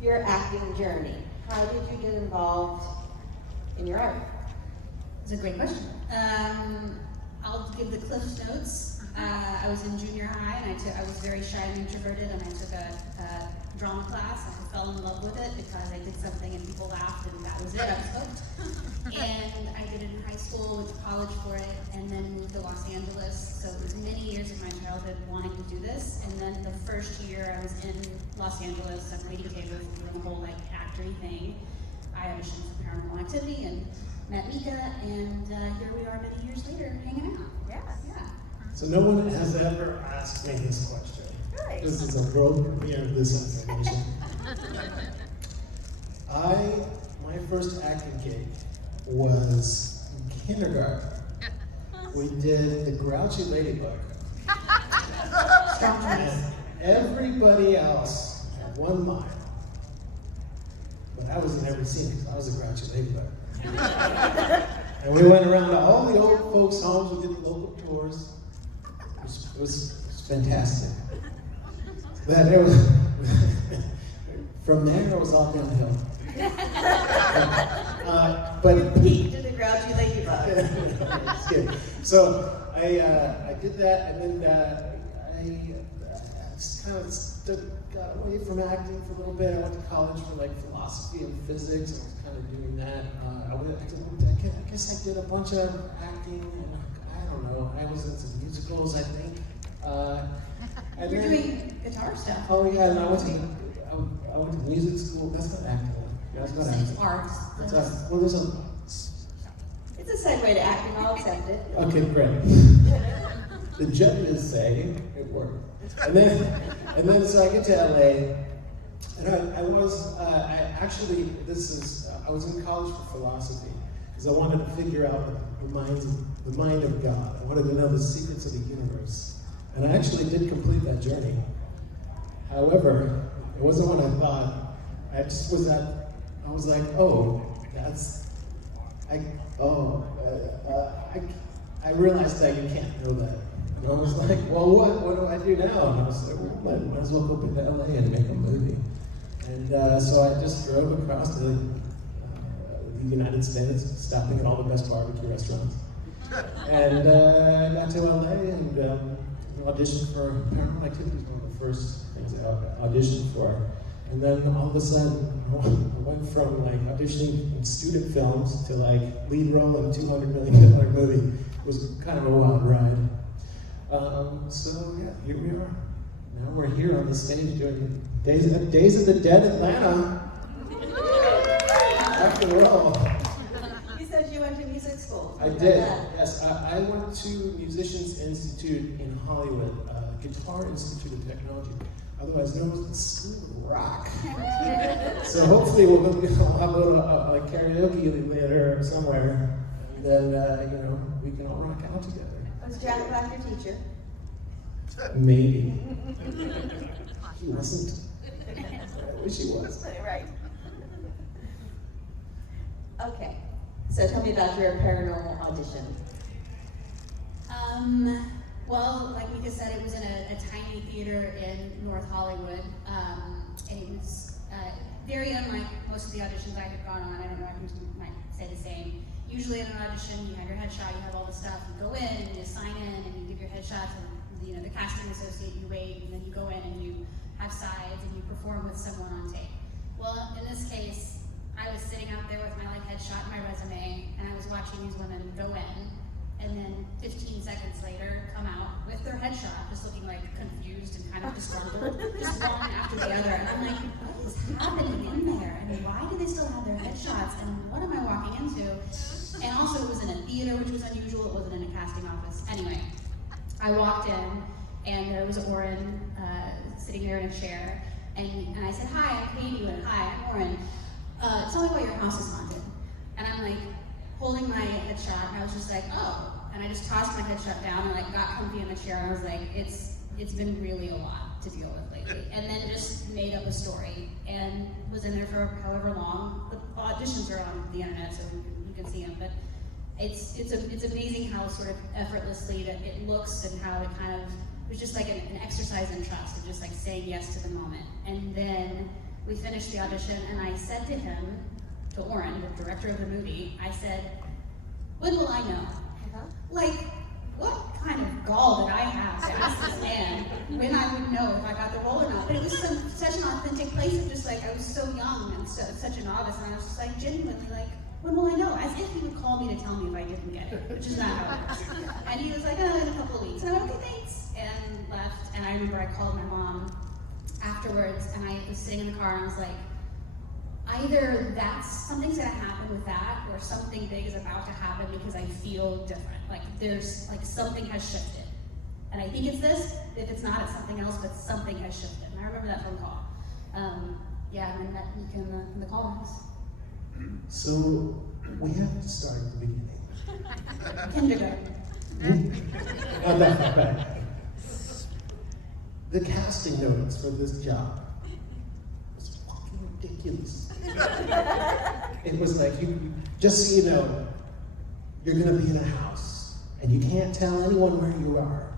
your acting journey? How did you get involved in your art? It's a great question. I'll give the Cliff Notes. I was in junior high, and I was very shy and introverted, and I took a drama class, and I fell in love with it because I did something and people laughed, and that was it. I was hooked. And I did it in high school, went to college for it, and then moved to Los Angeles. So it was many years of my childhood wanting to do this. And then the first year I was in Los Angeles, I'm waiting tables, doing the whole actory thing. I auditioned for Paranormal Activity and met Micah, and here we are many years later, hanging out. Yeah. So no one has ever asked me this question. Right. This is a world premiere of this information. My first acting gig was in kindergarten. We did The Grouchy Ladybug. And everybody else had 1 line. But I was in every scene because I was a Grouchy Ladybug. And we went around to all the old folks' homes, we did local tours. It was fantastic. From there, it was all downhill. But peaked in The Grouchy Ladybug. So I did that, and then I just kind of got away from acting for a little bit. I went to college for philosophy and physics. I was kind of doing that. I guess I did a bunch of acting. I don't know. I was in some musicals, I think. You're doing guitar stuff. Oh yeah, and I went to music school. That's not acting. That's not acting. It's arts. Well, there's a. It's a segue to acting, I'll accept it. Okay, great. The judges say it worked. And then so I get to LA, and I was in college for philosophy because I wanted to figure out the mind of God. I wanted to know the secrets of the universe, and I actually did complete that journey. However, it wasn't what I thought. I was like, oh, I realized that you can't know that. And I was like, well, what do I do now? And I was like, well, might as well go back to LA and make a movie. And so I just drove across the United States, stopping at all the best barbecue restaurants. And I got to LA and auditioned for Paranormal Activity, one of the first things I auditioned for. And then all of a sudden, I went from auditioning in student films to lead role in a $200 million movie. It was kind of a wild ride. So yeah, here we are. Now we're here on the stage doing Days of the Dead Atlanta. After all. You said you went to music school. I did, yes. I went to Musicians Institute in Hollywood, Guitar Institute of Technology, otherwise known as the School of Rock. So hopefully we'll have a little karaoke later somewhere, and then we can all rock out together. Was Jack Black your teacher? Maybe. He wasn't. I wish he was. Right. Okay. So tell me about your paranormal audition. Well, like Micah said, it was in a tiny theater in North Hollywood, and it was very unlike most of the auditions I had gone on. I don't know if you might say the same. Usually in an audition, you have your headshot, you have all the stuff, you go in and you sign in and you give your headshots, and the casting associate, you wait, and then you go in and you have sides and you perform with someone on tape. Well, in this case, I was sitting out there with my headshot and my resume, and I was watching these women go in, and then 15 seconds later come out with their headshot, just looking confused and kind of disgruntled, just one after the other. And I'm like, what is happening in there? I mean, why do they still have their headshots? And what am I walking into? And also, it was in a theater, which was unusual. It wasn't in a casting office. Anyway, I walked in, and there was Oren sitting there in a chair, and I said, hi, I'm Katie, and hi, I'm Oren. Tell me why your house is haunted. And I'm holding my headshot, and I was just oh. And I just tossed my headshot down and got comfy in the chair, and I was like, it's been really a lot to deal with lately. And then just made up a story, and was in there for however long. The auditions are on the internet, so you can see them, but it's amazing how sort of effortlessly that it looks, and how it kind of, it was just an exercise in trust, of just saying yes to the moment. And then we finished the audition, and I said to him, to Oren, the director of the movie, I said, when will I know? Like, what kind of gall did I have to ask this man when I would know if I got the role or not? But it was such an authentic place of just like, I was so young and such a novice, and I was just like, genuinely like, when will I know? As if he would call me to tell me if I didn't get it, which is not how it works. And he was like, oh, in a couple of weeks. And I went, okay, thanks. And left, and I remember I called my mom afterwards, and I was sitting in the car, and I was like, either something's gonna happen with that, or something big is about to happen because I feel different. Like there's, like something has shifted. And I think it's this, if it's not, it's something else, but something has shifted. And I remember that phone call. Yeah, and then met Mika in the call-ins. So, we have to start at the beginning. Kindergarten. Not that far back. The casting notice for this job was fucking ridiculous. It was like, just so you know, you're gonna be in a house, and you can't tell anyone where you are,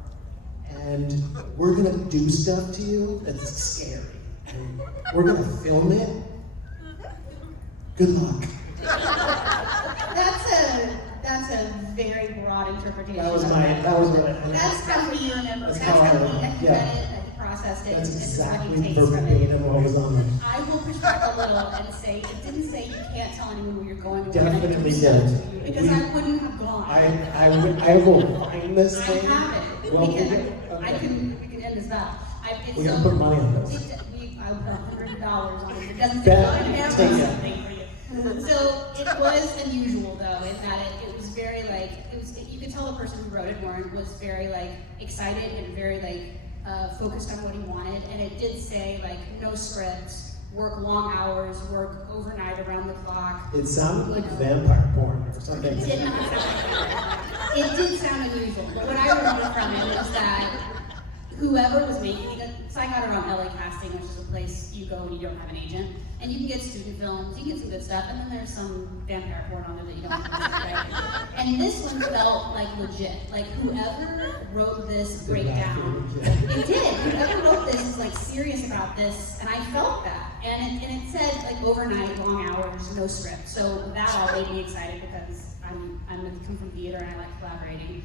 and we're gonna do stuff to you that's scary, and we're gonna film it. Good luck. That's a very broad interpretation. That was what I. That's how you remember. That's That's how I how remember, you yeah. read it, that you processed it. That's This is what exactly you take from it. verbatim what was on there. I will push back a little and say it didn't say you can't tell anyone where you're going. Or we're gonna Definitely do stuff did. to you, because I wouldn't have gone. I will find this I thing. have it. Well, we can okay. end this up. We gotta put money on this. I put $100 on it. It doesn't Bet, take take it. something for you. So it was unusual though, in that it was very like, you could tell the person who wrote it, Warren, was very like excited and very like focused on what he wanted. And it did say like no scripts, work long hours, work overnight around the clock. It sounded like vampire porn or something. It did not sound like that. It did sound unusual, but what I remember from it is that whoever was making it, so I got it on LA Casting, which is a place you go when you don't have an agent, and you can get student films, you can get some good stuff, and then there's some vampire porn on there that you don't have to right? And this one felt like legit. Like whoever wrote this breakdown, it did. Whoever wrote this is like serious about this, and I felt that. And it said like overnight, long hours, no script. So that all made me excited because I come from theater and I like collaborating.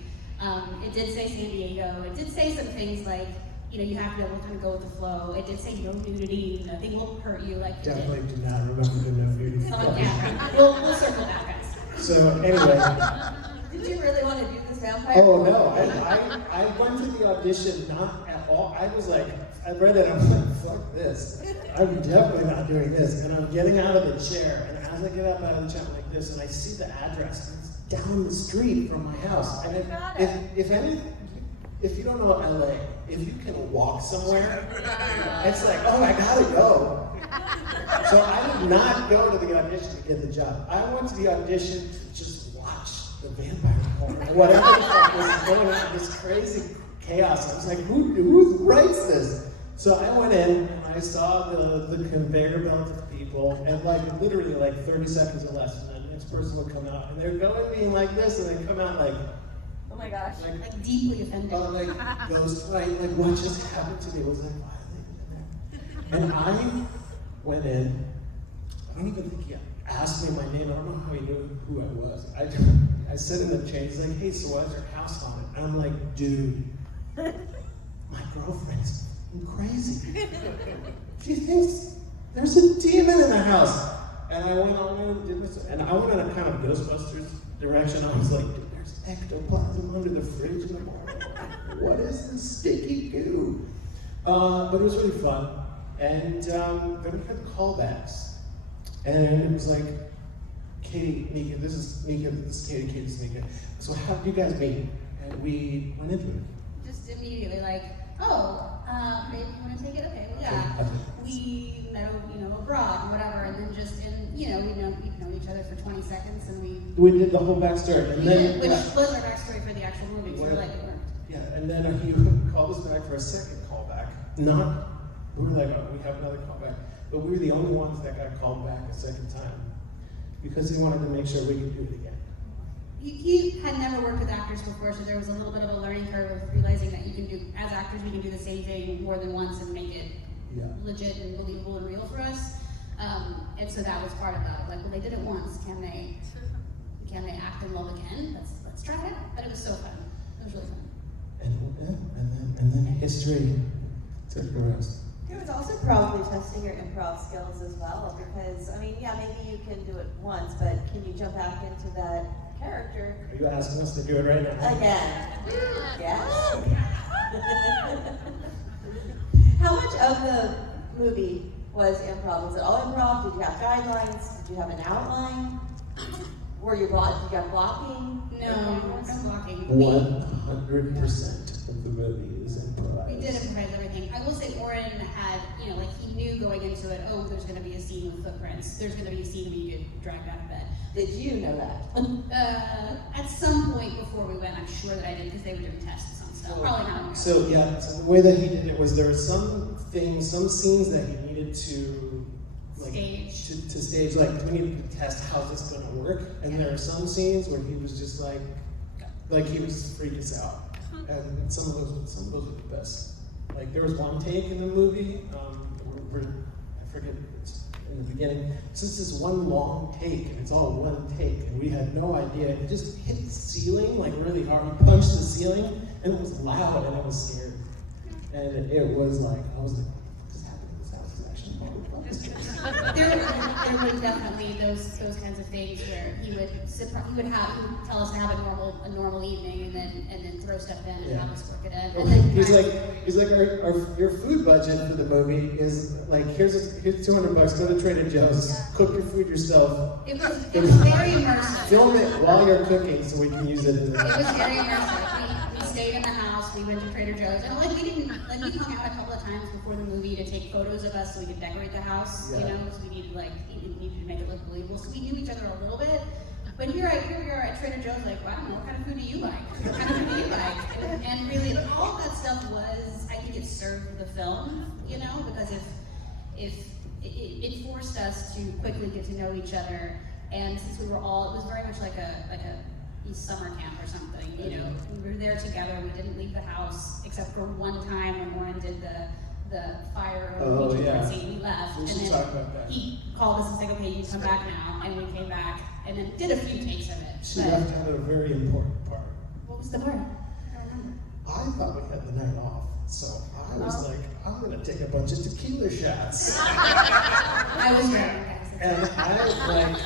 It did say San Diego. It did say some things like, you know, you have to be able to kind of go with the flow. It did say no nudity, nothing will hurt you like it Definitely did. do not remember the no nudity. Yeah, we'll circle back, guys. So anyway. Did you really want to do this vampire? Oh no, I went to the audition not at all. I was like, I read it, I'm like, fuck this. I'm definitely not doing this. And I'm getting out of the chair, and as I get up out of the chair I'm like this, and I see the address, and it's down the street from my house. And if you don't know LA, if you can walk somewhere, it's like, oh, I gotta go. So I did not go to the audition to get the job. I went to the audition to just watch the vampire porn, whatever the fuck was going on, this crazy chaos. I was like, who writes this? So I went in and I saw the conveyor belt of people, and like literally like 30 seconds or less, and the next person would come out, and they're going being like this, and they come out like, Oh my gosh. Like deeply offended. like ghost, like what just happened to me? It was like, why are they in there? And I went in. I don't even think he asked me my name. I don't know how he knew who I was. I said in the chain, he's like, hey, so why's your house on it? And I'm like, dude, my girlfriend's crazy. She thinks there's a demon in the house. And I went on and did this, and I went in a kind of Ghostbusters direction. I was like, dude, there's ectoplasm under the fridge in the morning. What is this sticky goo? But it was really fun. And then we had the callbacks. And it was like, Katie, Mika, this is Katie, this is Mika. So how did you guys meet? And we went into it. Just immediately like, oh, maybe you want to take it? Okay, well, yeah. We met, abroad or whatever, and then just we've known each other for 20 seconds, and we did the whole backstory, and then which was our backstory for the actual movie. So we're like, it worked. Yeah, and then he called us back for a second callback. We were like, oh, we have another callback, but we were the only ones that got called back a second time because he wanted to make sure we could do it again. He had never worked with actors before, so there was a little bit of a learning curve of realizing that you can do, as actors, we can do the same thing more than once and make it legit and believable and real for us. And so that was part of that. Like, well, they did it once. Can they act in love again? Let's try it. But it was so fun. It was really fun. And then history took the rest. It was also probably testing your improv skills as well, because, I mean, yeah, maybe you can do it once, but can you jump back into that character Are you asking us to do it right now? again? Yes. How much of the movie was improv? Was it all improv? Did you have guidelines? Did you have an outline? Did you have blocking? No, no blocking. 100% of the movie is improvised. We did improvise everything. I will say Oren had, like he knew going into it, oh, there's going to be a scene with footprints. There's going to be a scene of you get dragged out of bed. Did you know that? At some point before we went, I'm sure that I did, because they were doing tests on stuff. Probably not. So the way that he did it was there were some scenes that he needed to stage, like we needed to test how this is going to work, and there are some scenes where he was just like he was freaking us out, and some of those were the best. Like there was one take in the movie, I forget in the beginning. It's just this one long take, and it's all one take, and we had no idea. It just hit the ceiling like really hard. He punched the ceiling, and it was loud, and I was scared. And it was like I was like, what's happening in this house? Is actually there were definitely those kinds of things where he would tell us to have a normal evening, and then throw stuff in and have us work it in. And then he's like your food budget for the movie is like here's $200. Go to Trader Joe's, cook your food yourself. It was very immersive. Film it while you're cooking so we can use it. It was very immersive. We stayed in the house. We went to Trader Joe's, and we hung out a couple of times before the movie to take photos of us so we could decorate the house. Yeah. So we needed to make it look believable. So we knew each other a little bit. But here we are at Trader Joe's, like, well, I don't know, what kind of food do you like? What kind of food do you like? And really, all of that stuff was, I think, it served the film, because if it forced us to quickly get to know each other. And since we were all, it was very much like a summer camp or something, We were there together. We didn't leave the house except for one time when Warren did the fire scene. We left, and then he called us and said, "Okay, you come back now." And we came back, and then did a few takes of it. She left out a very important part. What was the part? I don't remember. I thought we had the night off, so I was like, I'm gonna take a bunch of tequila shots. I was drunk. And I was like,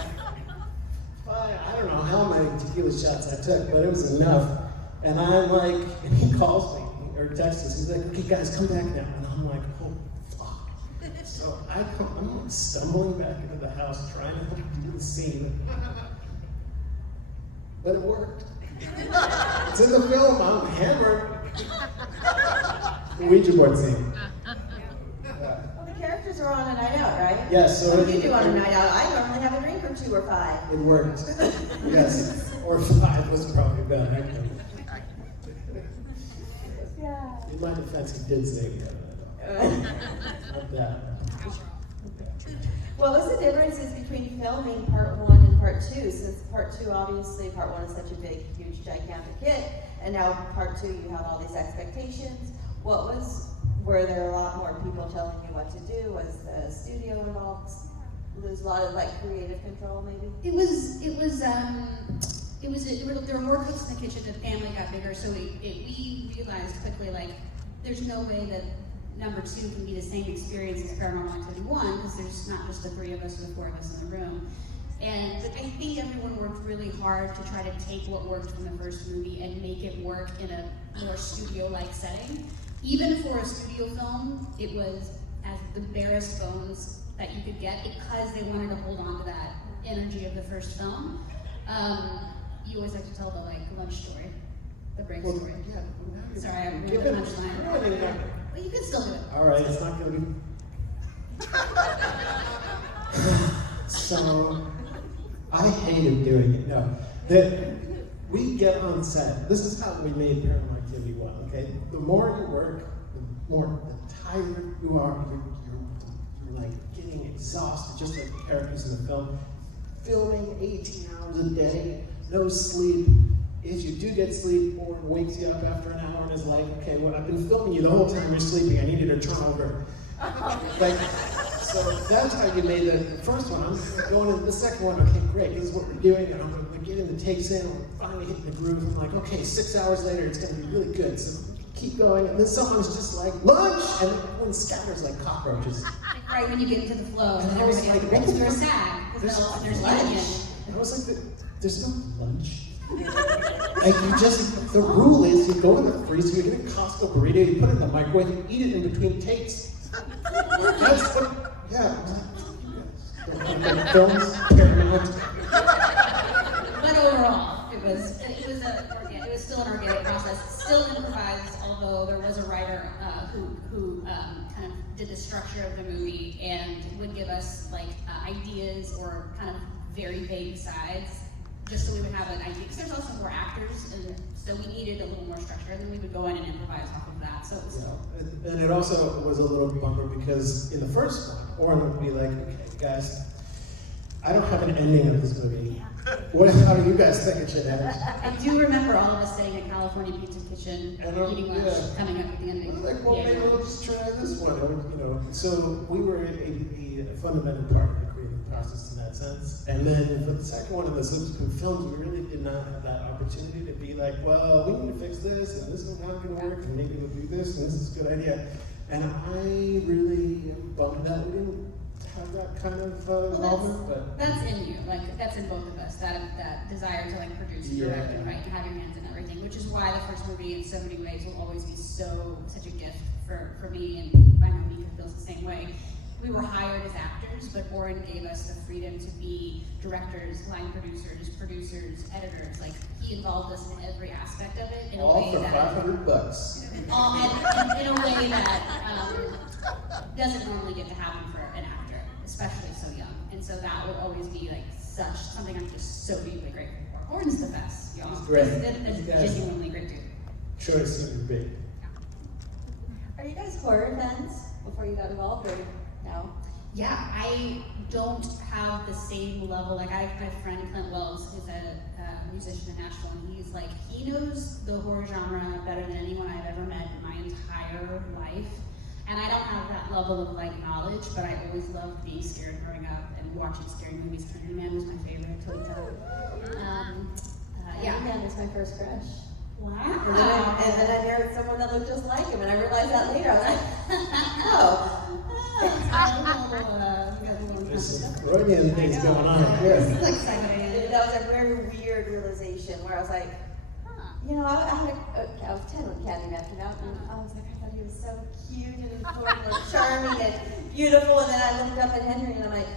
I don't know how many tequila shots I took, but it was enough. And I'm like, and he calls me or texts us. He's like, okay, guys, come back now. And I'm like, oh, fuck. So I'm like stumbling back into the house trying to do the scene. But it worked. It's in the film. I'm hammered. The Ouija board scene. Well, the characters are on a night out, right? Yes. So What do you do on a night out? I normally have a drink or 2 or 5. It worked. Yes. Or 5 was probably better. Yeah. In my defense, he did say we had not that. What was the differences between filming part 1 and part 2? Since part 2, obviously, part 1 is such a big, huge, gigantic hit, and now part 2, you have all these expectations. Were there a lot more people telling you what to do? Was the studio involved? Lose a lot of creative control, maybe? There were more cooks in the kitchen. The family got bigger, so we realized quickly, there's no way that number 2 can be the same experience as Paranormal Activity 1, because there's not just the 3 of us or the 4 of us in the room. And I think everyone worked really hard to try to take what worked from the first movie and make it work in a more studio-like setting. Even for a studio film, it was as the barest bones that you could get, because they wanted to hold on to that energy of the first film. You always like to tell the lunch story, the break story. Yeah, sorry, I ruined the punchline. Well, you can still do it. All right, it's not going to be. So, I hated doing it. No, we get on set. This is how we made Paranormal Activity 1. Okay, the more you work, the tired you are. You're getting exhausted, just like the characters in the film. Filming 18 hours a day, no sleep. If you do get sleep, Warren wakes you up after an hour and is like, okay, well, I've been filming you the whole time you're sleeping. I need you to turn over. Like, so that's how you made the first one. I'm going into the second one. Okay, great. This is what we're doing. And we're getting the takes in. We're finally hitting the groove. I'm like, okay, 6 hours later, it's going to be really good. So keep going. And then someone's just like, lunch! And everyone scatters like cockroaches. Right when you get into the flow, And and I was everybody like, has their sag. There's onion. And I was like, there's no lunch. Like the rule is you go in the freezer, you get a Costco burrito, you put it in the microwave, you eat it in between takes. That's what, yeah. Films, Paramount. But overall, it was still an organic process, still improvised, although there was a writer who kind of did the structure of the movie and would give us like ideas or kind of very vague sides, just so we would have an idea. Because there's also more actors, and so we needed a little more structure, and then we would go in and improvise off of that. So it was And it also was a little bummer because in the first one, Oren would be like, okay, guys, I don't have an ending of this movie. How do you guys think it should end? I do remember all of us staying at California Pizza Kitchen, And, eating lunch, coming up at the end I of was the like, well, maybe we'll just try this one. So we were a fundamental part of the creative process in that sense. And then for the second one of the subsequent films, we really did not have that opportunity to be like, well, we need to fix this, and this is not going to work, and maybe we'll do this, and this is a good idea. And I really am bummed that we didn't have that kind of involvement, but that's in you, like that's in both of us, that desire to like produce and direct and write and have your hands in everything, which is why the first movie in so many ways will always be such a gift for me, and I know Mika feels the same way. We were hired as actors, but Oren gave us the freedom to be directors, line producers, editors. Like he involved us in every aspect of it in a all way for that $500. all in a way that doesn't normally get to happen for an actor, especially so young. And so that would always be like something I'm just so deeply grateful for. Oren's the best, y'all. He's great. He's a genuinely great dude. Choice to be big. Are you guys horror fans before you got involved, or no? Yeah, I don't have the same level. Like I have my friend Clint Wells, who's a musician in Nashville, and he's like, he knows the horror genre better than anyone I've ever met in my entire life. And I don't have that level of like knowledge, but I always loved being scared growing up and watching scary movies. Candyman was my favorite. Candyman was my first crush. Wow. And then I married someone that looked just like him, and I realized that later. I was like, There's some Freudian things going on here. This is exciting. That was a very weird realization where I was like, you know, I was 10 when Candyman came out, and I was like, I thought he was so cute and important and charming and beautiful, and then I looked up at Henry and I'm like,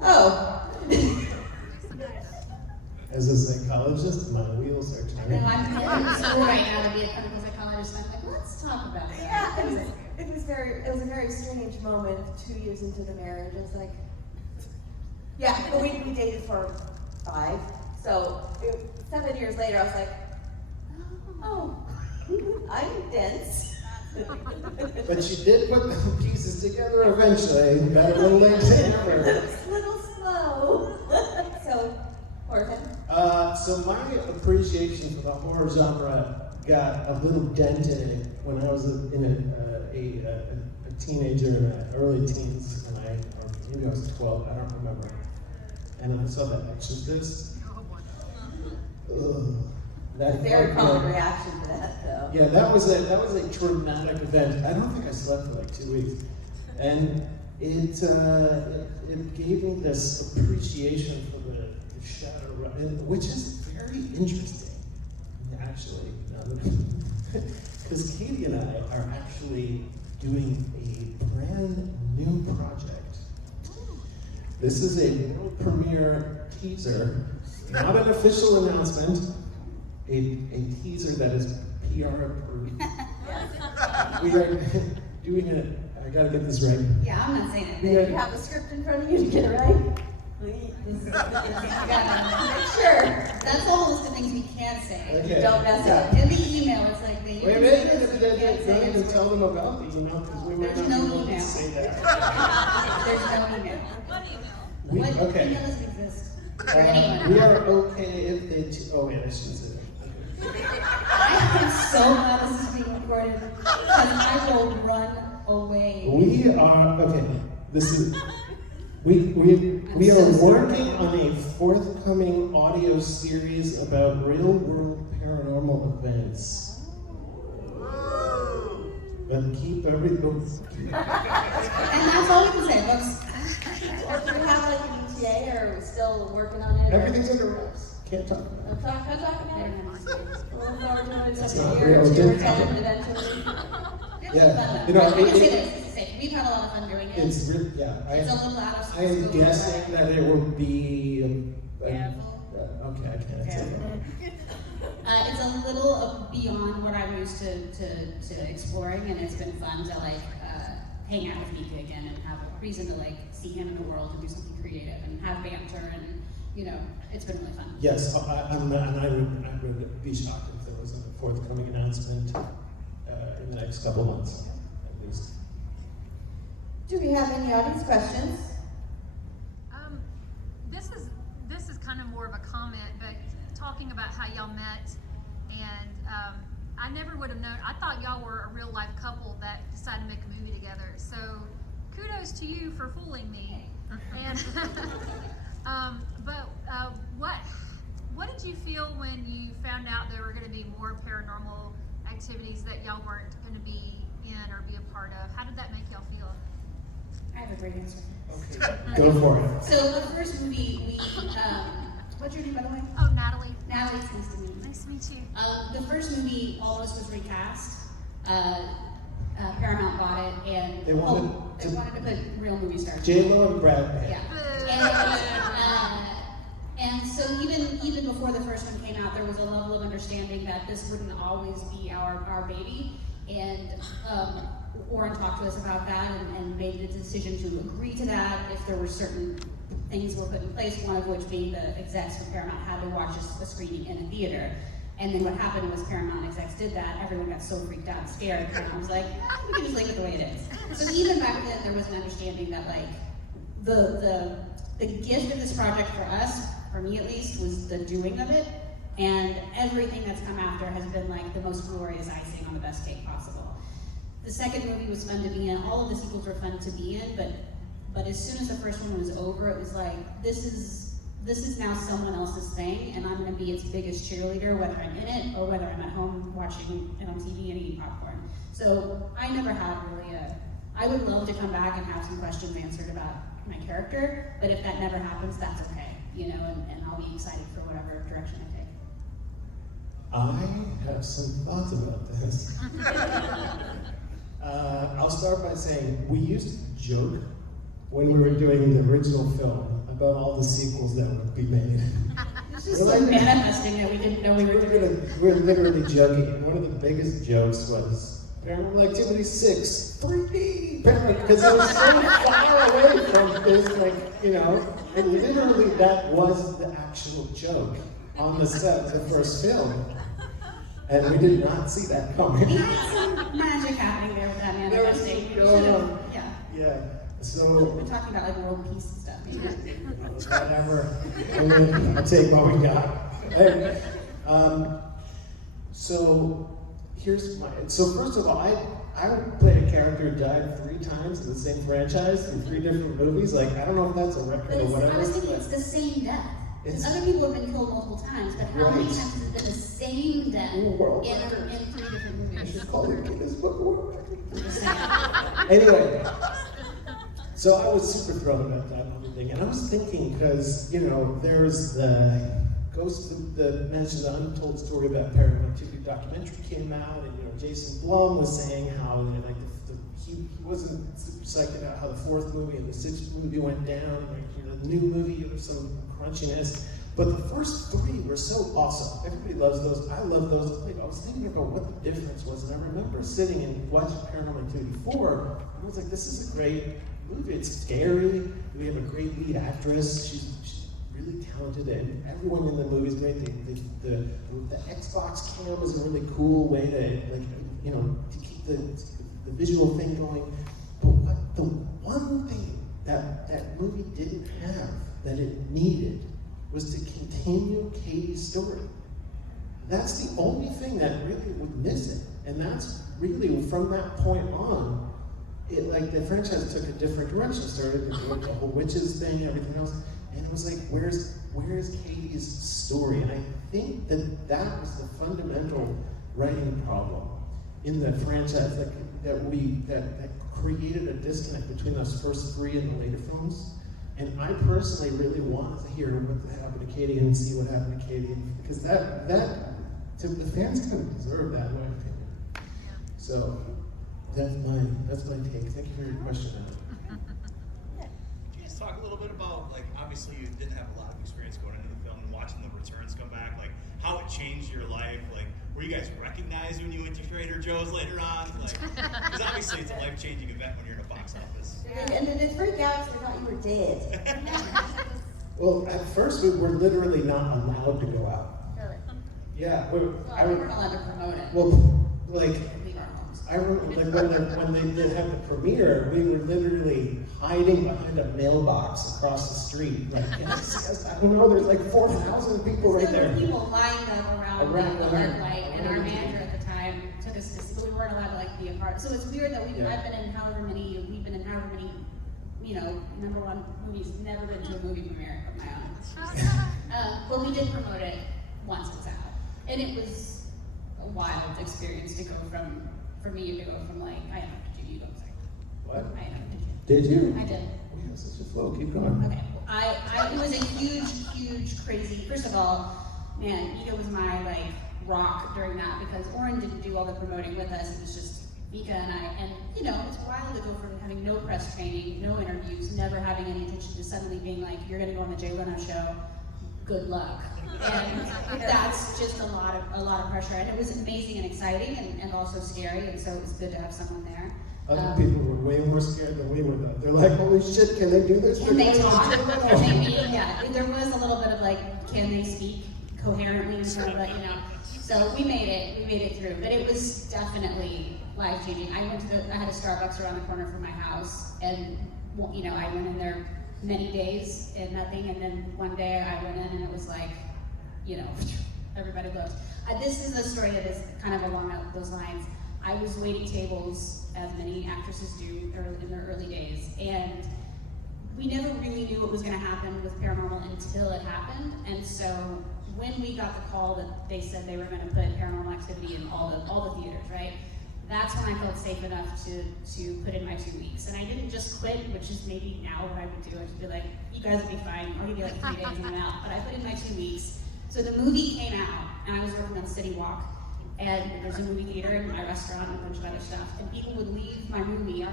oh. As a psychologist, my wheels are I know, turning. I'm in school right now to be a clinical psychologist, and I'm like, let's talk about that. Yeah, it was a very strange moment 2 years into the marriage. I was like, yeah, but we dated for 5. So 7 years later, I was like, oh, I'm dense. But she did put the pieces together eventually. Got a little late. It was a little slow. So, Orphan. So my appreciation for the horror genre got a little dent in it when I was in a teenager, in my early teens, or maybe I was 12, I don't remember. And I saw The Exorcist. Very common reaction to that, though. Yeah, that was a traumatic event. I don't think I slept for like 2 weeks, and it gave me this appreciation for the shadow, which is very interesting, actually. Because Katie and I are actually doing a brand new project. This is a world premiere teaser, not an official announcement. A teaser that is PR approved. We are doing it. I gotta get this right. Yeah, I'm not saying it. Do you have the script in front of you to get it right? Please. Sure. That's all list of things we can say. Okay. Don't mess Yeah. up. In the email, it's like they Wait, don't even tell them about the email because we might There's not no be able to email. say that. There's no email. What Okay. email doesn't exist? For anyone. We are okay if they. Oh wait, I shouldn't say that. I am so glad this is being recorded because I will run away. We are, okay, this is, we are working on a forthcoming audio series about real-world paranormal events. But keep everything. And that's all we can say, folks. Or do we have like an ETA, or are we still working on it? or- Everything's under wraps. Can't talk about Don't talk about They it. don't have to. We'll look forward to it in That's a not year or real. 2 or Didn't 10 happen. eventually. Yeah, You you know, we can say it- this, it's safe. We've had a lot of fun doing it. It's really, yeah. It's a little out of I am school, guessing but- that it would be. Careful. Okay, I can't say that. It's a little beyond what I'm used to exploring, and it's been fun to like hang out with Mika again and have a reason to like see him in the world and do something creative and have banter, and you know, it's been really fun. Yes, I would be shocked if there was a forthcoming announcement in the next couple months, at least. Do we have any audience questions? This is kind of more of a comment, but talking about how y'all met, and I never would have known. I thought y'all were a real life couple that decided to make a movie together. So kudos to you for fooling me. And what did you feel when you found out there were going to be more paranormal activities that y'all weren't going to be in or be a part of? How did that make y'all feel? I have a great answer. Okay, go for it. So the first movie, what's your name by the way? Oh, Natalie. Natalie, it's nice to meet you. Nice to meet you. The first movie almost was recast. Paramount bought it, and They wanted they wanted to put real movie stars. J-Lo and Brad Pitt. Yeah. And so even before the first one came out, there was a level of understanding that this wouldn't always be our baby. And Warren talked to us about that and made the decision to agree to that if there were certain things were put in place, one of which being the execs from Paramount had to watch a screening in a theater. And then what happened was Paramount execs did that, everyone got so freaked out and scared, Paramount was like, we can just leave it the way it is. So even back then, there was an understanding that like, the gift of this project for us, for me at least, was the doing of it, and everything that's come after has been like the most glorious icing on the best cake possible. The second movie was fun to be in, all of the sequels were fun to be in, but as soon as the first one was over, it was like, this is now someone else's thing, and I'm gonna be its biggest cheerleader, whether I'm in it or whether I'm at home watching it on TV and eating popcorn. So I never had really I would love to come back and have some questions answered about my character, but if that never happens, that's okay, you know, and I'll be excited for whatever direction I take. I have some thoughts about this. I'll start by saying we used to joke when we were doing the original film about all the sequels that would be made. It's just like manifesting that we didn't know we were doing. We're literally joking, and one of the biggest jokes was Paranormal Activity 6, 3D, because it was so far away from this, like, you know, and literally that was the actual joke on the set of the first film. And we did not see that coming. We had some magic happening there with that manifesting. We Going should've- on. Yeah. Yeah, so We're talking about like world peace and stuff, maybe. whatever. I'll take what we got. Hey, so first of all, I would play a character who died 3 times in the same franchise in 3 different movies. Like, I don't know if that's a record But or it's, whatever. I was thinking but it's the same death. It's- Other people have been killed multiple times, but how many Right. times has it been the same death in World 3 different movies? It's called the Guinness Book of World Records. Anyway, so I was super thrilled about that and everything, and I was thinking because there's the Ghost, the mentioned the Untold Story about Paranormal Activity documentary came out, and Jason Blum was saying how he wasn't super psyched about how the 4th movie and the 6th movie went down. The new movie, there was some crunchiness. But the first 3 were so awesome. Everybody loves those. I love those. I was thinking about what the difference was, and I remember sitting and watching Paranormal Activity 4, and I was like, this is a great movie. It's scary. We have a great lead actress. She's really talented, and everyone in the movie is great. The Xbox cam was a really cool way to keep the visual thing going. But the one thing that movie didn't have that it needed was to continue Katie's story. That's the only thing that really was missing. And that's really, from that point on, like the franchise took a different direction, started to do the whole witches thing, everything else, and it was like, where's Katie's story? And I think that was the fundamental writing problem in the franchise that created a disconnect between those first three and the later films. And I personally really wanted to hear what happened to Katie and see what happened to Katie, because that the fans kind of deserve that, in my opinion. So that's my take. Thank you for your question, Adam. Can you guys talk a little bit about, like, obviously you didn't have a lot of experience going into the film and watching the returns come back, like how it changed your life, like were you guys recognized when you went to Trader Joe's later on? Like, because obviously it's a life-changing event when you're in a box office. And then they freak out because they thought you were dead. Well, at first we were literally not allowed to go out. Really? Yeah, We weren't allowed to promote it. well, like, Leave our homes. I remember like when they had the premiere, we were literally hiding behind a mailbox across the street. Like, yes, I don't know, there's like 4,000 people right There there. were people lined up around the red light, and our manager at the time took us to see, but we weren't allowed to like be a part. So it's weird that we've been in however many, #1 movies, never been to a movie premiere of my own. But we did promote it once it was out, and it was a wild experience to go from, for me to go from like, I am did you go second. What? I am Did you? I did. We have such a flow, keep going. Okay, it was a huge, crazy, first of all, man, Ika was my, like, rock during that, because Oren didn't do all the promoting with us, it was just Mika and I, and, you know, it's wild to go from having no press training, no interviews, never having any attention, to suddenly being like, you're gonna go on the Jay Leno show, good luck. And that's just a lot of pressure, and it was amazing and exciting, and also scary, and so it was good to have someone there. Other people were way more scared than we were though. They're like, holy shit, can they do this? Can they talk? Can they meet? Yeah, there was a little bit of like, can they speak coherently in front of it, you know? So we made it through, but it was definitely life-changing. I had a Starbucks around the corner from my house, and you know, I went in there many days and nothing, and then one day I went in and it was like, you know, everybody looked. This is a story that is kind of along those lines. I was waiting tables, as many actresses do in their early days, and we never really knew what was going to happen with Paranormal until it happened. And so when we got the call that they said they were going to put Paranormal Activity in all the theaters, right? That's when I felt safe enough to put in my 2 weeks. And I didn't just quit, which is maybe now what I would do. I'd be like, you guys will be fine. I'll give you like 3 days and I'm out. But I put in my 2 weeks. So the movie came out, and I was working on City Walk. And there's a movie theater and my restaurant and a bunch of other stuff. And people would leave our movie,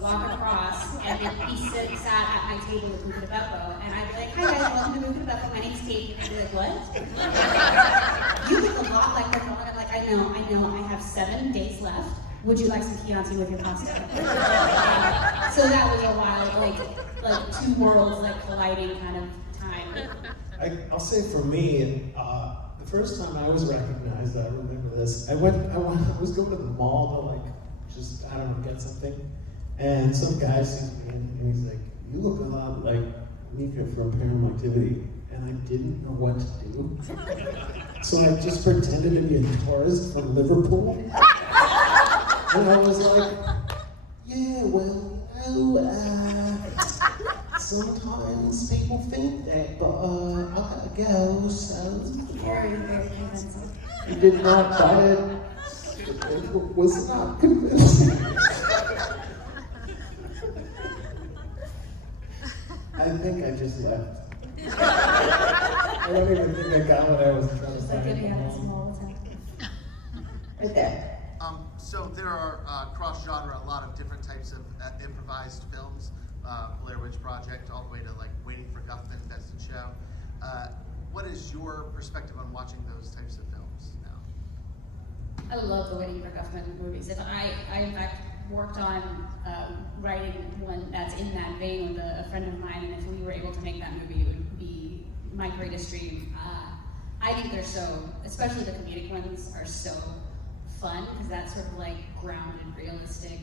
walk across, and they'd be sat at my table with Muka Beppo. And I'd be like, hi guys, welcome to Muka Beppo, my name's Katie. And they'd be like, what? You look a lot like her. And I'm like, I know, I have 7 days left. Would you like some Chianti with your pasta? So that was a wild, like 2 worlds like colliding kind of time. I'll say for me, the first time I was recognized, I remember this. I was going to the mall to like, just, I don't know, get something. And some guy sees me and he's like, you look a lot like Mika from Paranormal Activity. And I didn't know what to do. So I just pretended to be a tourist from Liverpool. And I was like, yeah, well, sometimes people think that, but I gotta go, so. Very convincing. He did not buy it. It was not convincing. I think I just left. I don't even think I got what I was trying to Just like find. giving out a small attack. Right there. So there are cross-genre, a lot of different types of improvised films, Blair Witch Project, all the way to like Waiting for Guffman, Best in Show. What is your perspective on watching those types of films now? I love the Waiting for Guffman movies. If I in fact worked on writing one that's in that vein with a friend of mine, and if we were able to make that movie, it would be my greatest dream. I think they're so, especially the comedic ones, are so fun, because that sort of like grounded, realistic,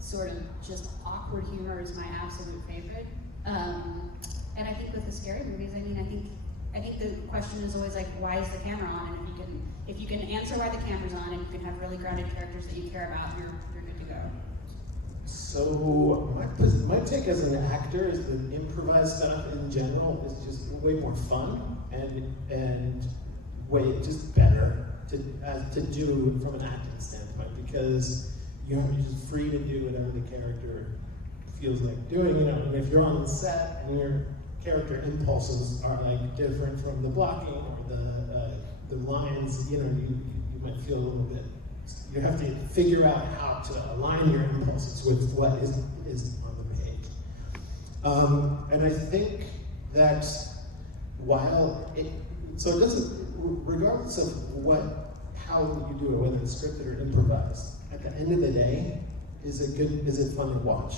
sort of just awkward humor is my absolute favorite. And I think with the scary movies, I mean, I think the question is always like, why is the camera on? And if you can answer why the camera's on, and you can have really grounded characters that you care about, you're good to go. So my take as an actor is that improvised stuff in general is just way more fun and way just better to do from an acting standpoint, because you're just free to do whatever the character feels like doing. And if you're on the set and your character impulses are like different from the blocking or the lines, you might feel a little bit. You have to figure out how to align your impulses with what is on the page. And I think that while it doesn't, regardless of how you do it, whether it's scripted or improvised, at the end of the day, is it fun to watch?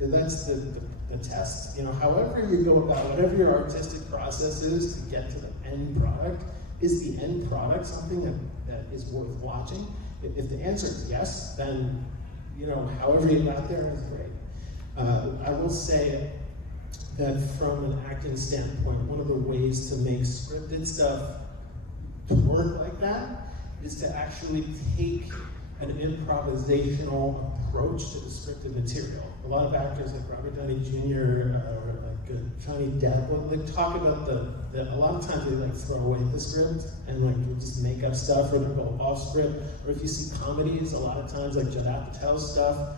And that's the test. However you go about, whatever your artistic process is to get to the end product, is the end product something that is worth watching? If the answer is yes, then, however you got there is great. I will say that from an acting standpoint, one of the ways to make scripted stuff to work like that is to actually take an improvisational approach to the scripted material. A lot of actors like Robert Downey Jr. Or like Johnny Depp, they talk about a lot of times they throw away the script and just make up stuff, or they go off script. Or if you see comedies, a lot of times like Judd Apatow's stuff,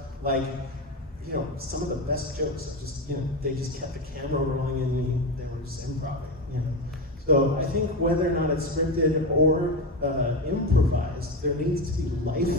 some of the best jokes are just, they just kept the camera rolling and they were just improvising, So I think whether or not it's scripted or improvised, there needs to be life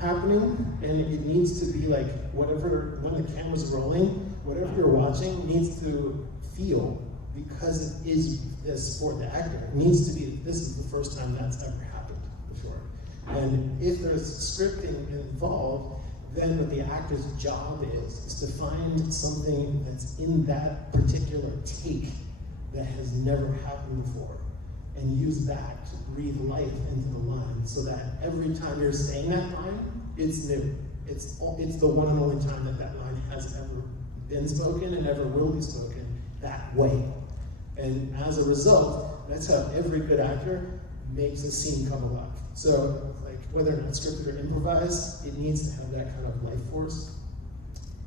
happening, and it needs to be like when the camera's rolling, whatever you're watching needs to feel, because it is this for the actor. It needs to be, this is the first time that's ever happened before. And if there's scripting involved, then what the actor's job is to find something that's in that particular take that has never happened before, and use that to breathe life into the line, so that every time you're saying that line, it's new. It's the one and only time that line has ever been spoken and ever will be spoken that way. And as a result, that's how every good actor makes a scene come alive. So, whether or not scripted or improvised, it needs to have that kind of life force.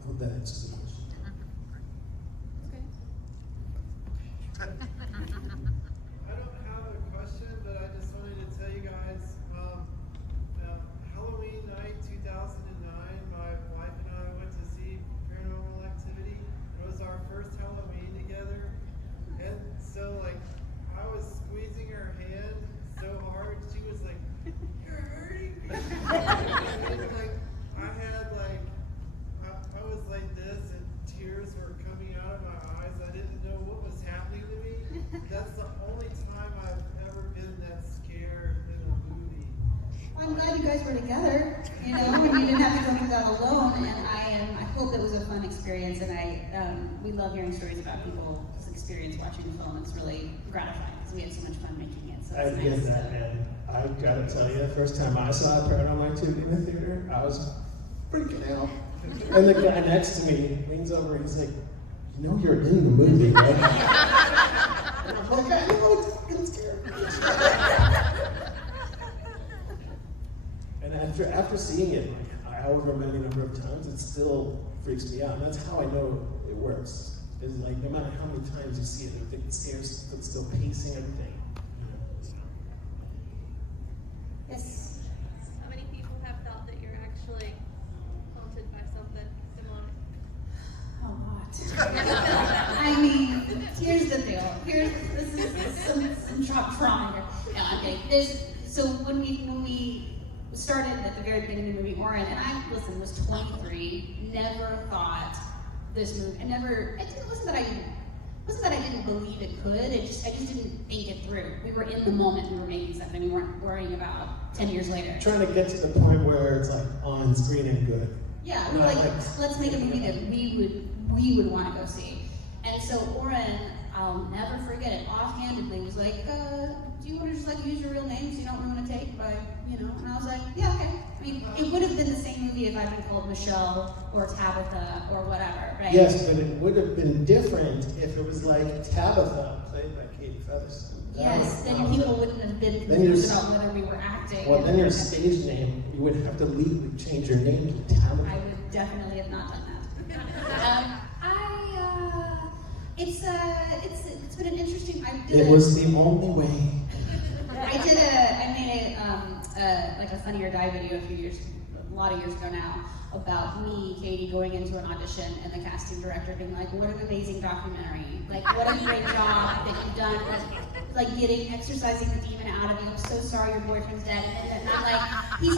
I hope that answers the question. I don't have a question, but I just wanted to tell you guys, Halloween night 2009, my wife and I went to see Paranormal Activity. It was our first Halloween together, and so I was squeezing her hand so hard, she was like, "You're hurting me." I was like this, and tears were coming out of my eyes. I didn't know what was happening to me. That's the only time I've ever been that scared in a movie. I'm glad you guys were together, and you didn't have to go through that alone, and I hope it was a fun experience, and we love hearing stories about people's experience watching the film. It's really gratifying, because we had so much fun making it, so I it's get nice that, man. I gotta tell you, the first time I saw Paranormal Activity in the theater, I was freaking out. And the guy next to me leans over and he's like, "You're in the movie, right?" And I'm like, "I know, it's fucking scary." And after seeing it however many number of times, it still freaks me out. And that's how I know it works. Is no matter how many times you see it, it scares, it's still pacing everything. Yes. How many people have thought that you're actually haunted by something demonic? A lot. I mean, here's the deal. This is some trauma here. No, okay. So when we started at the very beginning of the movie, Oren and I, was 23, never thought this movie. It wasn't that I didn't believe it could. I just didn't think it through. We were in the moment. We were making something. We weren't worrying about 10 years later. Trying to get to the point where it's on screen and good. Yeah, we were let's make a movie that we would want to go see. And so Oren, I'll never forget it, offhandedly was like, "Do you want to just use your real names? You don't want to take by, And I was like, "Yeah, okay." I mean, it would have been the same movie if I'd been called Michelle or Tabitha or whatever, right? Yes, but it would have been different if it was Tabitha, played by Katie Featherston. Yes, then people wouldn't have been confused about whether we were acting. Well, then your stage name, you would have to legally change your name to Tabitha. I would definitely have not It was the only way. I made like a Funny or Die video a lot of years ago now, about me, Katie, going into an audition and the casting director being like, what an amazing documentary. Like, what a great job that you've done. Like exercising the demon out of you. I'm so sorry your boyfriend's dead. And I'm like, he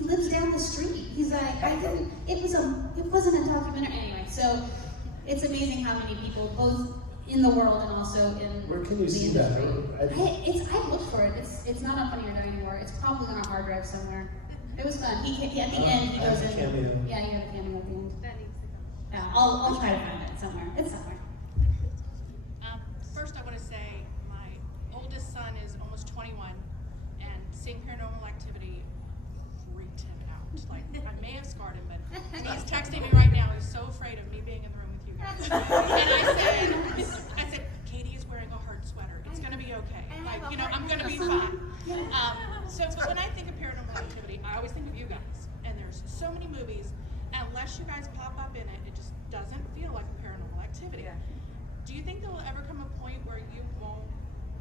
lives down the street. He's like, it wasn't a documentary. Anyway, so it's amazing how many people, both in the world and also in Where can you the see industry. that? I looked for it. It's not on Funny or Die anymore. It's probably on a hard drive somewhere. It was fun. At the end, he I have goes a in. cameo. Yeah, you have a cameo at the end. That needs to go. Yeah, I'll try to find it somewhere. It's somewhere. First, I want to say my oldest son is almost 21, and seeing Paranormal Activity freaked him out. Like, I may have scarred him, but he's texting me right now. He's so afraid of me being in the room with you guys. And I said, Katie is wearing a hard sweater. It's going to be okay. Like, you know, I'm going to be fine. But when I think of Paranormal Activity, I always think of you guys. And there's so many movies, and unless you guys pop up in it, it just doesn't feel like a Paranormal Activity. Yeah. Do you think there will ever come a point where you won't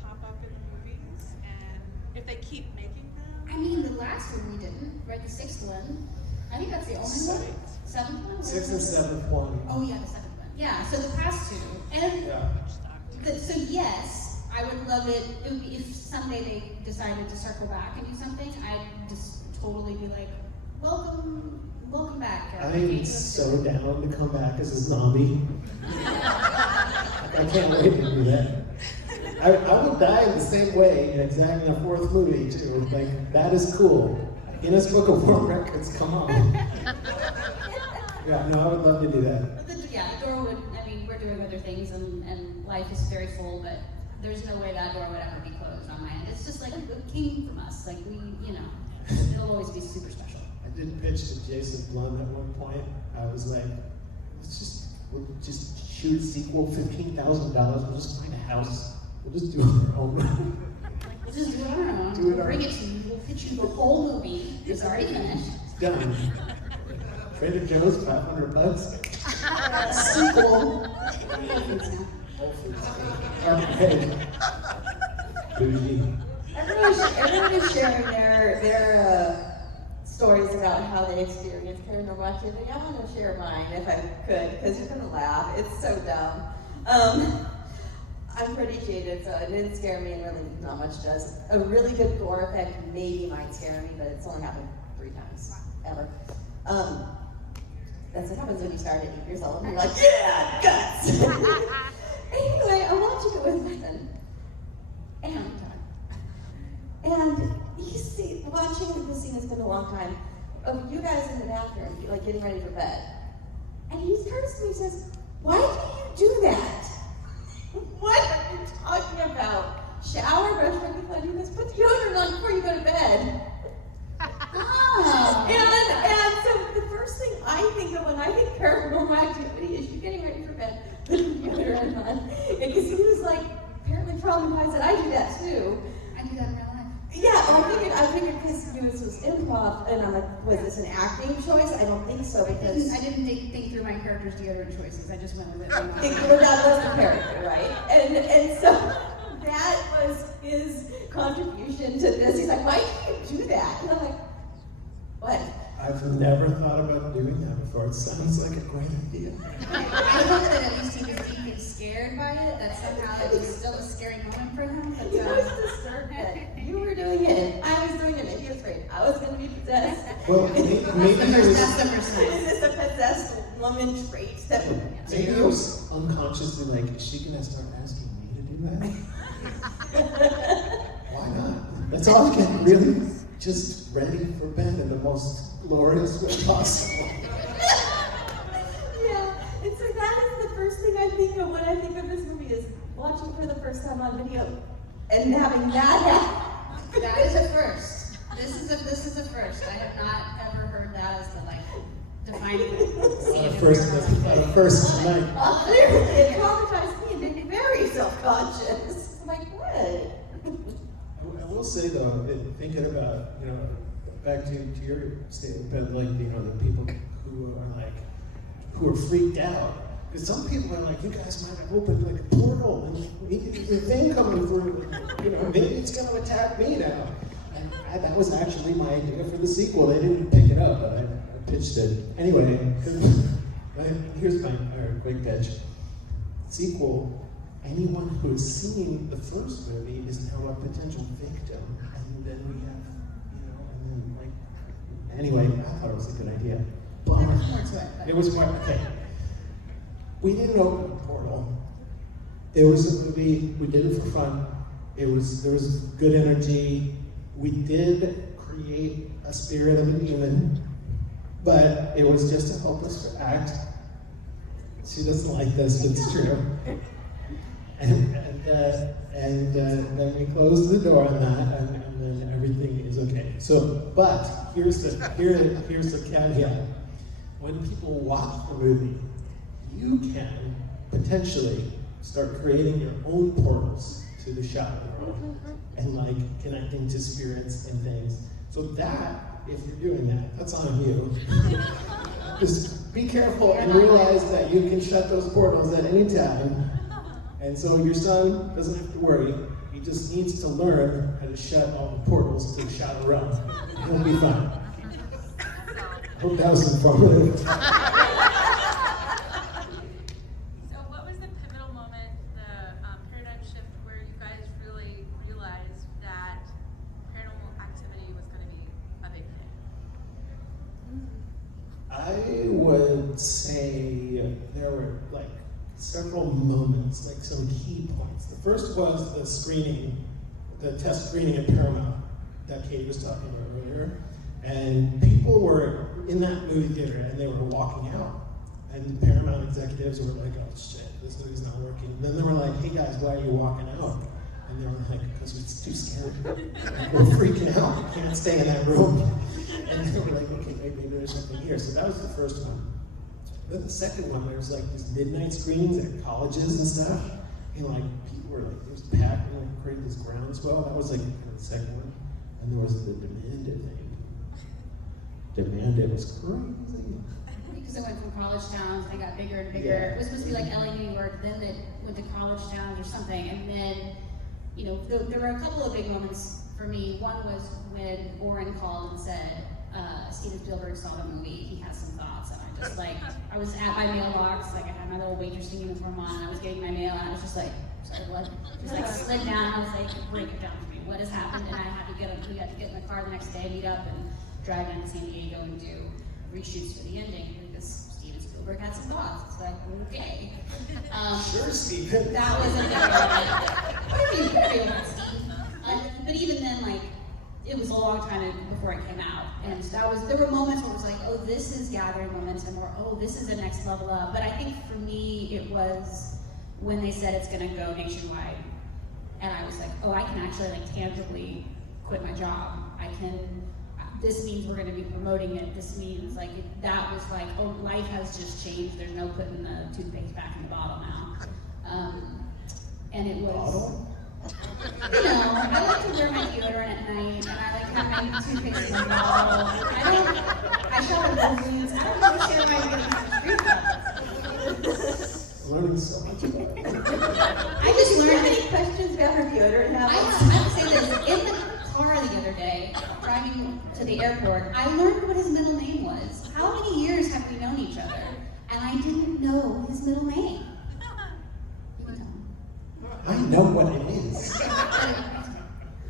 pop up in the movies? And if they keep making them? I mean, the last one we didn't, right? The sixth one. I think that's the only one. Seventh one? Sixth and seventh one. Oh yeah, the seventh one. Yeah, so the past two. And Yeah. so yes, I would love it if someday they decided to circle back and do something. I'd just totally be like, welcome back. I am so down to come back as a zombie. I can't wait to do that. I will die in the same way in exactly the fourth movie too. Like, that is cool. Guinness Book of World Records, come on. Yeah, no, I would love to do that. The door would, I mean, we're doing other things and life is very full, but there's no way that door would ever be closed on my end. It's just like it came from us. Like it'll always be super special. I did pitch to Jason Blum at one point. I was like, we'll just shoot a sequel, $15,000. We'll just find a house. We'll just do it on our own. We'll just do it on our own. Do it We'll on bring our it to you. We'll pitch you the whole movie. It's already finished. Done. Trader Joe's, $500. Sequel. Arcade. Bougie. Everyone is sharing their stories about how they experienced paranormal activity. I want to share mine if I could, because you're gonna laugh. It's so dumb. I'm pretty jaded, so it didn't scare me, and really not much does. A really good gore effect maybe might scare me, but it's only happened 3 times ever. That's what happens when you start at 8 years old, and you're like, yeah, guts. Anyway, I'm watching it with my son, and you see, watching this scene has been a long time of you guys in the bathroom, like getting ready for bed, and he turns to me and says, "Why do you do that? What are you talking about? Shower, brush my teeth, I do this, put deodorant on before you go to bed." And so the first thing I think of when I think paranormal activity is you getting ready for bed, putting deodorant on. Because he was like apparently traumatized that I do that too. I do that in real life. Yeah, well, I figured because this was improv, and I'm like, was this an acting choice? I don't think so, because I didn't think through my character's deodorant choices. I just went with it. that was the character, right? And so that was his contribution to this. He's like, why do you do that? And I'm like, what? I've never thought about doing that before. It sounds like a great idea. I hope that at least he was deeply scared by it, that somehow it was still a scary moment for him. But, He was disturbed that you were doing it, and I was doing it, and he was afraid I was going to be possessed. Well, maybe it was, That's the first time. Is this a possessed woman trait that maybe I was unconsciously like, is she gonna start asking me to do that? Why not? That's all I can really just ready for bed in the most glorious way possible. Yeah, and so that is the first thing I think of when I think of this movie is watching for the first time on video and having that happen. That is a first. This is a first. I have not ever heard that as the defining scene. First tonight. Clearly, it traumatized me and made me very self-conscious. I'm like, what? I will say though, thinking about, back to your statement, but like, the people who are freaked out. Because some people are like, you guys might have opened like a portal and there's a thing coming through, you know, maybe it's going to attack me now. And that was actually my idea for the sequel. They didn't pick it up, but I pitched it. Anyway, here's my quick pitch. Sequel, anyone who has seen the first movie is now a potential victim. And then we have, you know, and then like, anyway, I thought it was a good idea. But There was more to it, but- there was more, okay. We didn't open a portal. It was a movie, we did it for fun. There was good energy. We did create a spirit of a demon, but it was just a helpless act. She doesn't like this, but it's true. And then we closed the door on that, and then everything is okay. So, but here's the caveat. When people watch the movie, you can potentially start creating your own portals to the shadow world and like connecting to spirits and things. So that, if you're doing that, that's on you. Just be careful and realize that you can shut those portals at any time. And so your son doesn't have to worry. He just needs to learn how to shut all the portals to the shadow realm. He'll be fine. I hope that was informative. So what was the pivotal moment, the paradigm shift where you guys really realized that Paranormal Activity was going to be a big hit? I would say there were like several moments, like some key points. The first was the screening, the test screening at Paramount that Katie was talking about earlier. And people were in that movie theater and they were walking out. And the Paramount executives were like, oh shit, this movie's not working. And then they were like, hey guys, why are you walking out? And they were like, because it's too scary. We're freaking out. We can't stay in that room. And they were like, okay, maybe there's something here. So that was the first one. Then the second one, there was like these midnight screenings at colleges and stuff. And like people were like, it was packed and like created this groundswell. That was like the second one. And there was the Demanded thing. Demanded was crazy. Because it went from college towns, and it got bigger and bigger. Yeah. It was supposed to be like LA, New York, then it went to college towns or something. And then, you know, there were a couple of big moments for me. One was when Warren called and said, Steven Spielberg saw the movie, he has some thoughts. And I just like, I was at my mailbox, like I had my little waitressing uniform on, and I was getting my mail, and I was just like, sorry, what? Just like slid down, and I was like, break it down for me. What has happened? And I had to we had to get in the car the next day, meet up, and drive down to San Diego and do reshoots for the ending because Steven Spielberg had some thoughts. It's like, okay. Sure, Steven. That was a very but even then, like, it was a long time before it came out. And there were moments where it was like, oh, this is gathering momentum, or oh, this is the next level up. But I think for me, it was when they said it's gonna go nationwide. And I was like, oh, I can actually like tangibly quit my job. This means we're gonna be promoting it. This means like, that was like, oh, life has just changed. There's no putting the toothpaste back in the bottle now. And it was, Bottle? you know, I like to wear my deodorant at night, and I like to have my toothpaste in the bottle. I shop at Whole Foods. I don't understand why I'm getting street Learning so much about it. I just Do you have learned any questions about her deodorant I habits? have to say this, in the car the other day, driving to the airport, I learned what his middle name was. How many years have we known each other? And I didn't know his middle name. You know. I know what it is.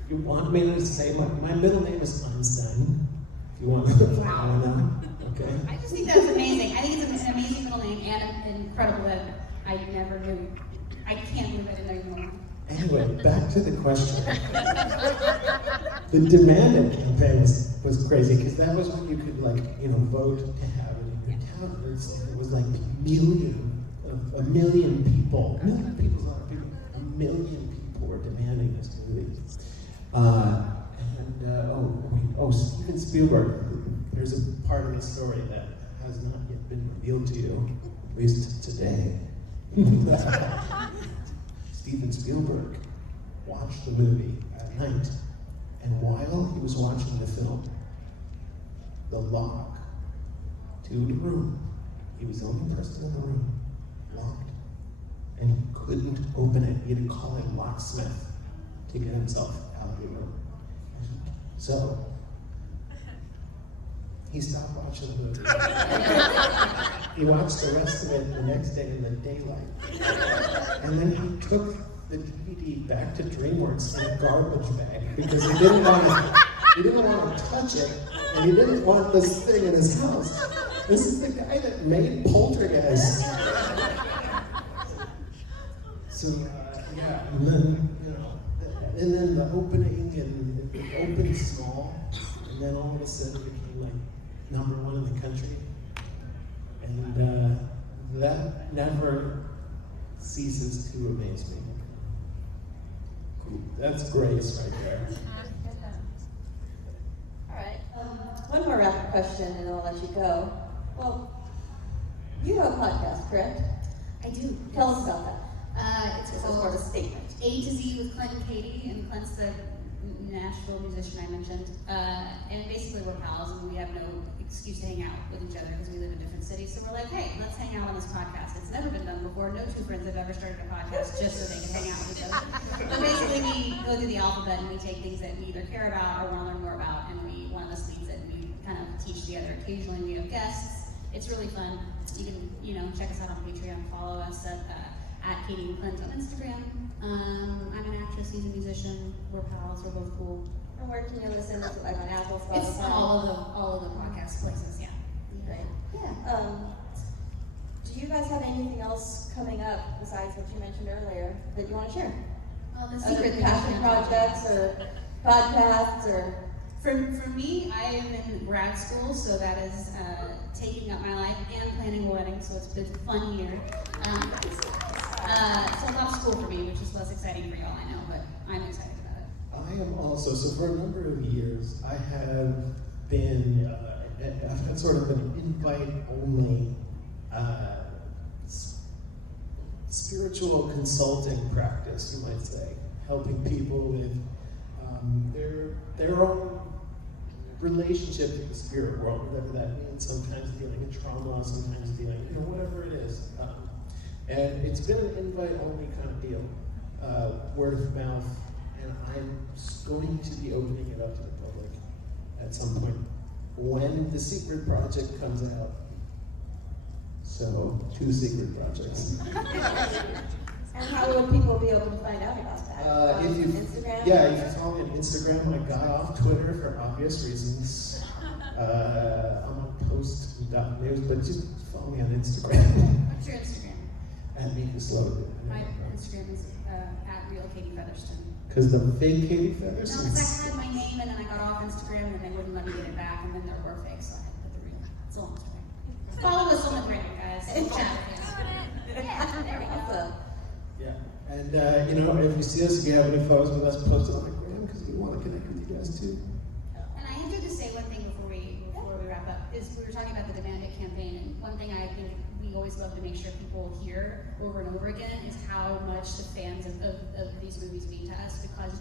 You want me to say my middle name is Einstein? If you want me to know, okay? I just think that's amazing. I think it's an amazing middle name and incredible that I never knew. I can't believe I didn't know you more. Anyway, back to the question. The Demanded campaign was crazy because that was when you could vote to have it in your town. It was like a million people. A million people is a lot of people. A million people were demanding this movie. Steven Spielberg. There's a part of the story that has not yet been revealed to you, at least today. Steven Spielberg watched the movie at night, and while he was watching the film, the lock to the room, he was the only person in the room, locked, and he couldn't open it. He had to call a locksmith to get himself out of the room. So he stopped watching the movie. He watched the rest of it the next day in the daylight. And then he took the DVD back to DreamWorks in a garbage bag because he didn't want to touch it, and he didn't want this thing in his house. This is the guy that made Poltergeist. So yeah, and then and then the opening, and it opened small, and then all of a sudden it became like #1 in the country, and that never ceases to amaze me. Cool. That's grace right there. All right. One more rapid question, and I'll let you go. Well, you have a podcast, correct? I do. Tell us about that. It's It's called sort of a statement. A to Z with Clint and Katie, and Clint's the Nashville musician I mentioned. And basically we're pals, and we have no excuse to hang out with each other because we live in different cities. So we're like, hey, let's hang out on this podcast. It's never been done before. No two friends have ever started a podcast just so they can hang out with each other. So basically we go through the alphabet and we take things that we either care about or want to learn more about, and one of us leads it and we kind of teach the other. Occasionally we have guests. It's really fun. You can, check us out on Patreon. Follow us at Katie and Clint on Instagram. I'm an actress, he's a musician. We're pals, we're both cool. And where can you listen? Is it like on Apple, Spotify? It's all of the podcast places, yeah. Great. Yeah. Do you guys have anything else coming up besides what you mentioned earlier that you want to share? Well, the Other secret passion projects or podcasts or? For me, I am in grad school, so that is taking up my life and planning a wedding, so it's been a fun year. It's a lot of school for me, which is less exciting for y'all, I know, but I'm excited about it. I am also, so for a number of years, I have been, I've had sort of an invite-only spiritual consulting practice, you might say, helping people with their own relationship to the spirit world, whatever that means. Sometimes dealing in trauma, sometimes dealing, whatever it is. And it's been an invite-only kind of deal, word of mouth, and I'm going to be opening it up to the public at some point when the secret project comes out. So, 2 secret projects. And how would people be able to find out about that? If you, Instagram? Yeah, if you follow me on Instagram, I got off Twitter for obvious reasons. I'm on post.news, but just follow me on Instagram. What's your Instagram? At Micah Sloat. My Instagram is at real Katie Featherston. Because the fake Katie No, Featherston. because I had my name and then I got off Instagram and then they wouldn't let me get it back, and then there were fake, so I had to put the real. It's a long story. Follow us on the gram, guys. Chat with us. Yeah, there we go. Awesome. Yeah. And if you see us, if you have any photos with us, post it on the gram because we want to connect with you guys too. And I have to just say one thing before we wrap up, is we were talking about the Demand It campaign, and one thing I think we always love to make sure people hear over and over again is how much the fans of these movies mean to us, because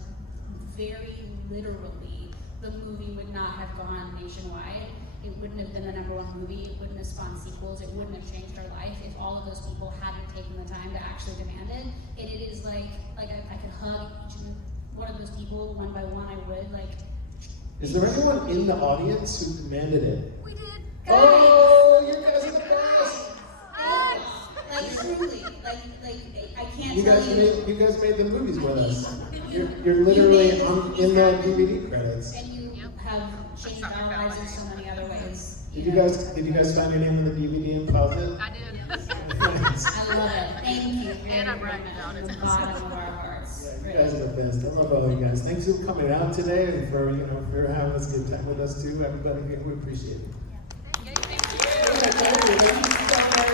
very literally the movie would not have gone nationwide. It wouldn't have been the #1 movie. It wouldn't have spawned sequels. It wouldn't have changed our life if all of those people hadn't taken the time to actually demand it. And it is like I could hug each one of those people one by one. I would Is there anyone in the audience who demanded it? We did. Oh, you guys are the best! Truly, I can't You tell guys made the movies with us. You're literally in the DVD credits. And you have changed our lives in so many other ways. Did you guys find your name in the DVD and pause it? I did. I love it. Thank you. And I bragged about it. From the bottom of our hearts. You guys are the best. I love all you guys. Thanks for coming out today and for having us a good time with us too. Everybody, we appreciate it. Thank you. Thank you so much.